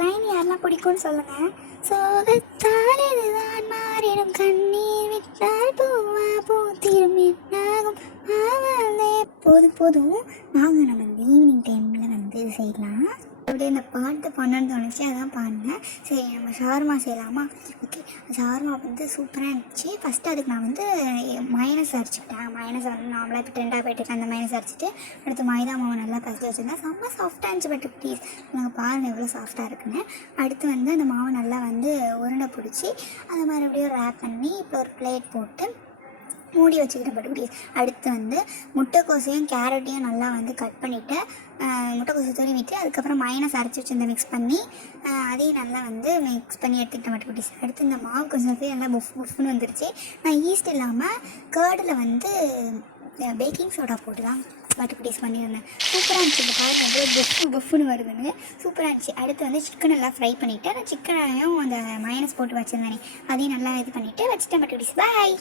Line யாரெல்லாம் பிடிக்கும்னு சொல்லுங்கள். சோகத்தால் இதுதான் மாறிடும், கண்ணீர் விட்டால் பூவா பூத்திரும், என்னாகும் ஆவாதே. போதும் போதும் வாங்க, நம்ம ஈவினிங் டைமில் வந்து செய்யலாம். அப்படியே இந்த பாட்டு பண்ணணும்னு தோணுச்சு, அதான் பாடினேன். சரி நம்ம ஷவர்மா செய்யலாமா? ஓகே, ஷவர்மா வந்து சூப்பராக இருந்துச்சு. ஃபஸ்ட்டு அதுக்கு நான் வந்து மைனஸ் அரைச்சிக்கிட்டேன். மைனஸ் வந்து நார்மலாக இப்போ ட்ரெண்டாக போய்ட்டு அந்த மைனஸ் அரைச்சிட்டு அடுத்து மைதா மாவு நல்லா பசங்க வச்சுருந்தேன். செம்ம சாஃப்டாக இருந்துச்சு. பட் ப்ளீஸ் நாங்கள் பாருங்கள் எவ்வளோ சாஃப்டாக இருக்குன்னு. அடுத்து வந்து அந்த மாவை நல்லா வந்து உருண்டை பிடிச்சி அதை மறுபடியும் ரேப் பண்ணி இப்போ ஒரு பிளேட் போட்டு மூடி வச்சுக்கிட்டேன். பட் ப்ளீஸ் அடுத்து வந்து முட்டைக்கோசையும் கேரட்டையும் நல்லா வந்து கட் பண்ணிவிட்டு முட்டைக்கோசை துருவிட்டு அதுக்கப்புறம் மைனஸ் அரைச்சி வச்சு மிக்ஸ் பண்ணி அதையும் நல்லா வந்து மிக்ஸ் பண்ணி எடுத்துக்கிட்டேன். பட் ப்ளீஸ் அடுத்து இந்த மாவு கொஞ்சம் நல்லா புஃப்னு வந்துருச்சு. நான் ஈஸ்ட் இல்லாமல் கேர்டில் வந்து பேக்கிங் சோடா போட்டு தான் பட் ப்ளீஸ் பண்ணியிருந்தேன். சூப்பராக இருந்துச்சு. இந்த பாருங்கள் எவ்வளோ புஃப்னு வருதுன்னு சூப்பராக இருந்துச்சு. அடுத்து வந்து சிக்கன் நல்லா ஃப்ரை பண்ணிவிட்டு அந்த சிக்கனையும் அந்த மைனஸ் போட்டு வச்சுருந்தேனே அதையும் நல்லா இது பண்ணிவிட்டு வச்சுட்டேன். But please bye.